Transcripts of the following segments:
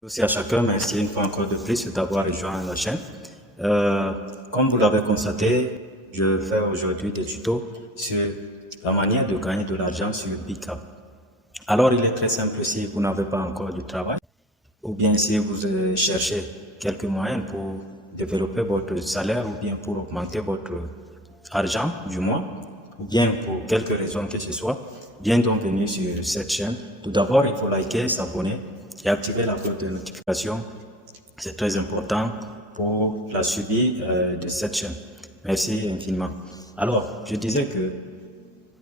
Merci à chacun, merci une fois encore de plus d'avoir rejoint la chaîne. Comme vous l'avez constaté, je fais aujourd'hui des tutos sur la manière de gagner de l'argent sur Bicap. Alors il est très simple si vous n'avez pas encore du travail ou bien si vous cherchez quelques moyens pour développer votre salaire ou bien pour augmenter votre argent du mois ou bien pour quelque raison que ce soit, bienvenue sur cette chaîne. Tout d'abord, il faut liker, s'abonner et activer la cloche de notification. C'est très important pour la suivi de cette chaîne. Merci infiniment. Alors, je disais que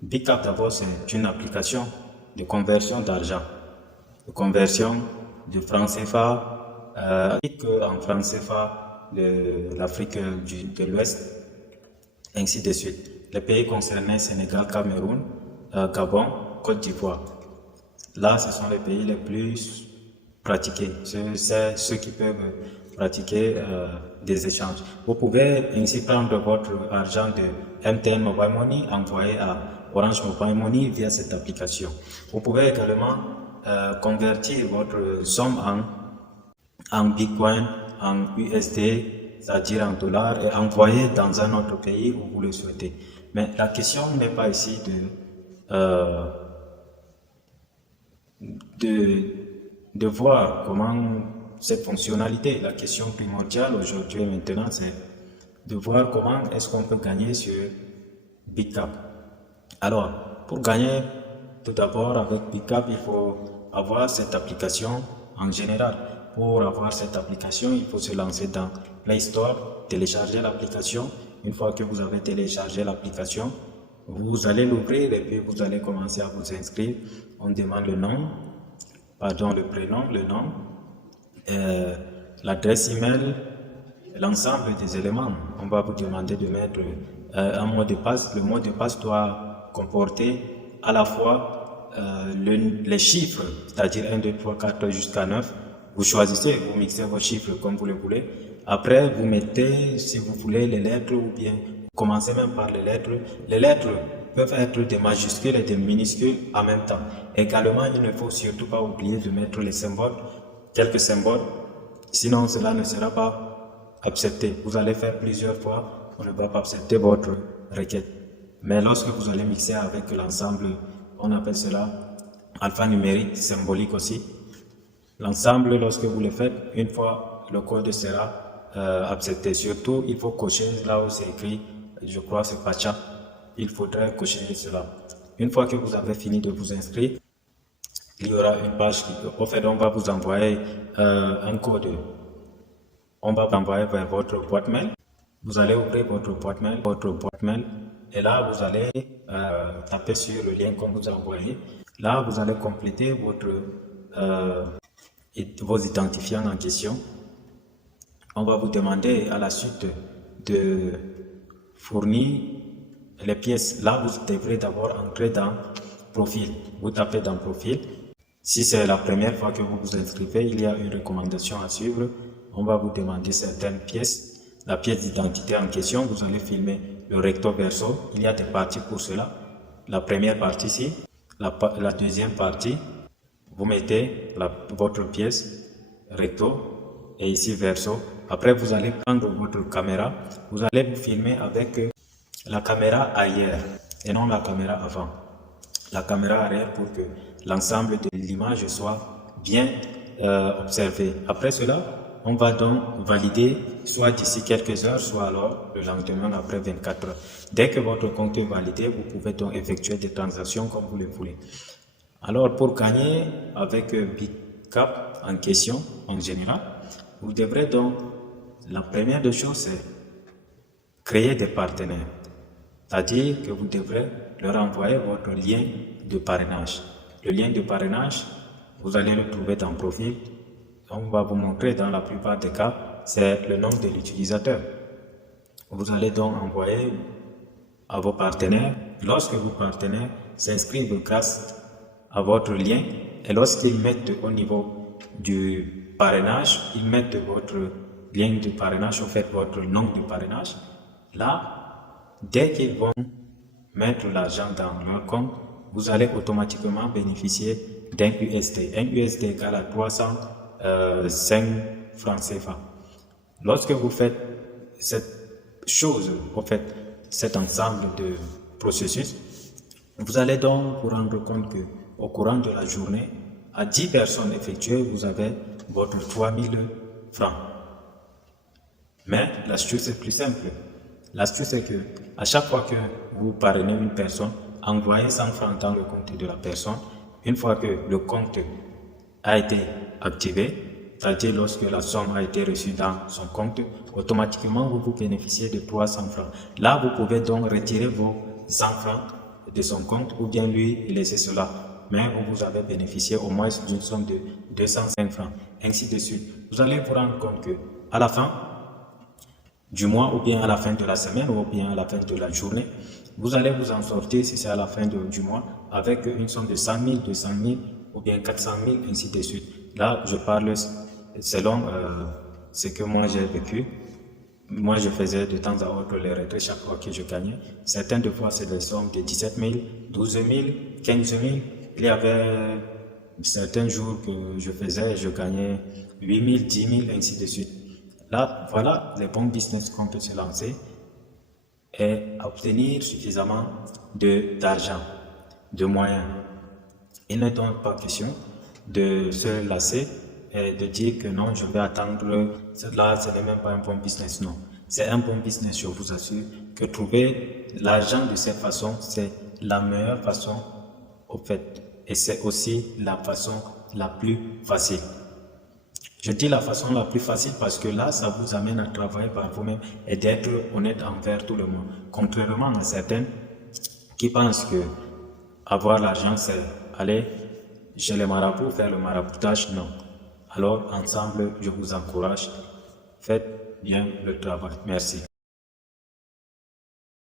Bicap d'abord, c'est une application de conversion d'argent, de conversion de francs CFA, en francs CFA de l'Afrique de l'Ouest, ainsi de suite. Les pays concernés, Sénégal, Cameroun, Gabon, Côte d'Ivoire. Là, ce sont les pays les plus pratiquer. C'est ceux qui peuvent pratiquer des échanges. Vous pouvez ainsi prendre votre argent de MTN Mobile Money, envoyer à Orange Mobile Money via cette application. Vous pouvez également convertir votre somme en Bitcoin, en USD, c'est-à-dire en dollars, et envoyer dans un autre pays où vous le souhaitez. Mais la question n'est pas ici de voir comment cette fonctionnalité, la question primordiale aujourd'hui et maintenant, c'est de voir comment est-ce qu'on peut gagner sur Bicap. Alors, pour gagner, tout d'abord avec Bicap, il faut avoir cette application en général. Pour avoir cette application, il faut se lancer dans Play Store, télécharger l'application. Une fois que vous avez téléchargé l'application, vous allez l'ouvrir et puis vous allez commencer à vous inscrire. On demande le nom, le prénom, le nom, l'adresse email, l'ensemble des éléments. On va vous demander de mettre un mot de passe. Le mot de passe doit comporter à la fois les chiffres, c'est-à-dire 1, 2, 3, 4 jusqu'à 9. Vous choisissez, vous mixez vos chiffres comme vous le voulez. Après, vous mettez, si vous voulez, les lettres ou bien commencez même par les lettres. Les lettres peuvent être des majuscules et des minuscules en même temps. Également, il ne faut surtout pas oublier de mettre les symboles, quelques symboles, sinon cela ne sera pas accepté. Vous allez faire plusieurs fois, on ne va pas accepter votre requête. Mais lorsque vous allez mixer avec l'ensemble, on appelle cela alphanumérique, symbolique aussi. L'ensemble, lorsque vous le faites, une fois le code sera accepté. Surtout, il faut cocher là où c'est écrit, je crois c'est Pacha. Il faudrait cocher cela. Une fois que vous avez fini de vous inscrire, il y aura une page qui, au fait, on va vous envoyer un code. On va vous envoyer vers votre boîte mail. Vous allez ouvrir votre boîte mail, et là, vous allez taper sur le lien qu'on vous a envoyé. Là, vous allez compléter vos identifiants en question. On va vous demander à la suite de fournir les pièces. Là, vous devrez d'abord entrer dans profil. Vous tapez dans profil. Si c'est la première fois que vous vous inscrivez, il y a une recommandation à suivre. On va vous demander certaines pièces. La pièce d'identité en question, vous allez filmer le recto verso. Il y a des parties pour cela. La première partie ici, la deuxième partie, vous mettez votre pièce recto et ici verso. Après, vous allez prendre votre caméra. Vous allez vous filmer avec la caméra arrière et non la caméra avant. La caméra arrière pour que l'ensemble de l'image soit bien observé. Après cela, on va donc valider soit d'ici quelques heures, soit alors le lendemain après 24 heures. Dès que votre compte est validé, vous pouvez donc effectuer des transactions comme vous le voulez. Alors pour gagner avec Bicap en question, en général, vous devrez donc, la première des choses, c'est créer des partenaires. C'est-à-dire que vous devrez leur envoyer votre lien de parrainage. Le lien de parrainage, vous allez le trouver dans le profil. On va vous montrer dans la plupart des cas, c'est le nom de l'utilisateur. Vous allez donc envoyer à vos partenaires. Lorsque vos partenaires s'inscrivent grâce à votre lien, et lorsqu'ils mettent au niveau du parrainage, ils mettent votre lien de parrainage, en fait votre nom de parrainage, là, dès qu'ils vont mettre l'argent dans leur compte, vous allez automatiquement bénéficier d'un USD. Un USD égale à 300 5 francs CFA. Lorsque vous faites cette chose, vous faites cet ensemble de processus, vous allez donc vous rendre compte que au courant de la journée, à 10 personnes effectuées, vous avez votre 3000 francs. Mais l'astuce est plus simple. L'astuce est que à chaque fois que vous parrainez une personne, envoyez 100 francs dans le compte de la personne. Une fois que le compte a été activé, c'est-à-dire lorsque la somme a été reçue dans son compte, automatiquement vous bénéficiez de 300 francs. Là, vous pouvez donc retirer vos 100 francs de son compte ou bien lui laisser cela. Mais vous avez bénéficié au moins d'une somme de 205 francs, ainsi de suite. Vous allez vous rendre compte que à la fin du mois ou bien à la fin de la semaine ou bien à la fin de la journée, vous allez vous en sortir si c'est à la fin du mois avec une somme de 100 000, 200 000 ou bien 400 000, ainsi de suite. Là, je parle selon ce que moi j'ai vécu. Moi, je faisais de temps à autre les retraits chaque fois que je gagnais. Certaines de fois, c'est des sommes de 17 000, 12 000, 15 000. Il y avait certains jours que je gagnais 8 000, 10 000, ainsi de suite. Là, voilà les bons business qu'on peut se lancer et obtenir suffisamment d'argent, de moyens. Il n'est donc pas question de se lasser et de dire que non, je vais attendre, cela, ce n'est même pas un bon business, non. C'est un bon business, je vous assure, que trouver l'argent de cette façon, c'est la meilleure façon, au fait, et c'est aussi la façon la plus facile. Je dis la façon la plus facile parce que là, ça vous amène à travailler par vous-même et d'être honnête envers tout le monde. Contrairement à certains qui pensent que avoir l'argent, c'est aller chez les marabouts, faire le maraboutage, non. Alors, ensemble, je vous encourage, faites bien le travail. Merci.